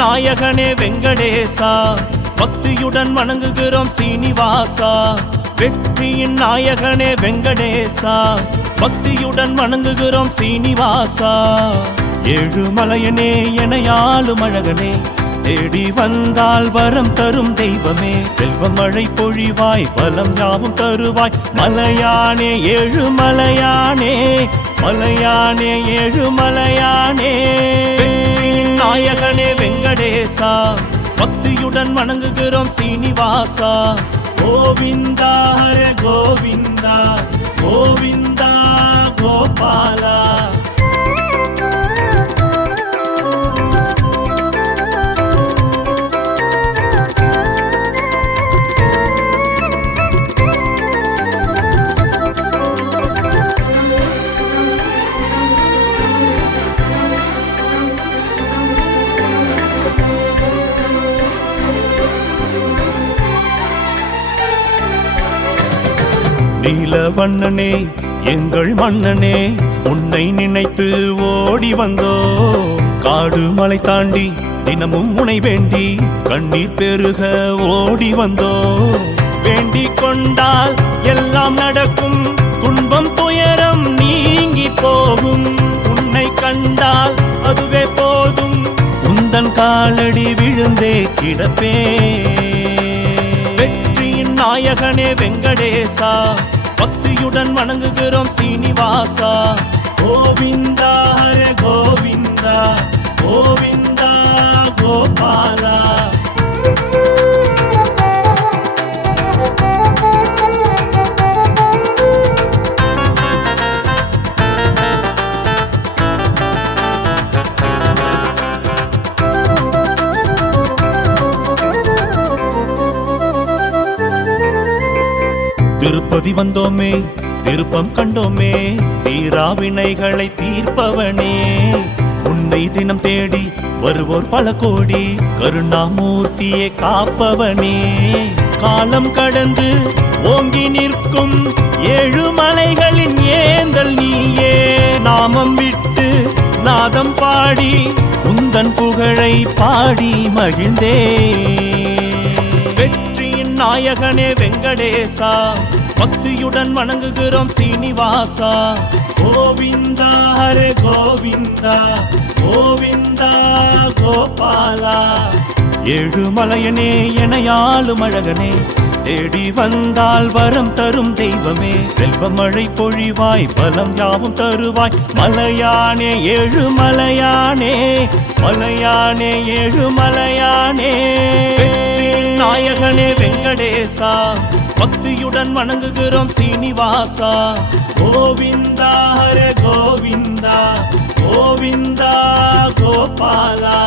நாயகனே வெங்கடேசா, பக்தியுடன் வணங்குகிறோம் சீனிவாசா. வெற்றியின் நாயகனே வெங்கடேசா, பக்தியுடன் வணங்குகிறோம் சீனிவாசா. ஏழுமலையனே எனையாளும் அழகனே, தேடி வந்தால் வரம் தரும் தெய்வமே. செல்வ மழை பொழிவாய், பலம் யாவும் தருவாய், மலையானே ஏழுமலையானே, மலையானே ஏழுமலையானே. வெற்றியின் நாயகனே வெங்கடேசா, பக்தியுடன் வணங்குகிறோம் சீனிவாசா. கோவிந்தா ஹர கோவிந்தா, கோவிந்தா கோபாலா. நீலவண்ணனே எங்கள் மன்னனே, உன்னை நினைத்து ஓடி வந்தோ. காடு மலை தாண்டி தினமும் உனை வேண்டி கண்ணீர் பெருக ஓடி வந்தோ. வேண்டிக் கொண்டால் எல்லாம் நடக்கும், துன்பம் துயரம் நீங்கி போகும். உன்னை கண்டால் அதுவே போதும், உந்தன் காலடி விழுந்தே கிடப்பே. வெற்றியின் நாயகனே வெங்கடேசா, பக்தியுடன் வணங்குகிறோம் சீனிவாசா. கோவிந்தா ஹர கோவிந்தா, கோவிந்தா கோபாலா. திருப்பதி வந்தோமே, திருப்பம் கண்டோமே, தீராவினைகளை தீர்ப்பவனே. உன்னை தினம் தேடி வருவோர் பல கோடி, கருணாமூர்த்தியை காப்பவனே. காலம் கடந்து ஓங்கி நிற்கும் ஏழுமலைகளின் ஏந்தல் நீயே. நாமம் விட்டு நாதம் பாடி உந்தன் புகழை பாடி மகிழ்ந்தே. வெற்றியின் நாயகனே வெங்கடேசா, பக்தியுடன் வணங்குகிறோம் சீனிவாசா. கோவிந்தா ஹர கோவிந்தா, கோவிந்தா கோபாலா. ஏழுமலையனே எனையாளும் அழகனே, தேடி வந்தால் வரம் தரும் தெய்வமே. செல்வ மழை பொழிவாய், பலம் யாவும் தருவாய், மலையானே ஏழுமலையானே, மலையானே ஏழுமலையானே. வெற்றியின் நாயகனே வெங்கடேசா, பக்தியுடன் வணங்குகிறோம் சீனிவாசா. கோவிந்தா ஹர கோவிந்தா, கோவிந்தா கோபாலா.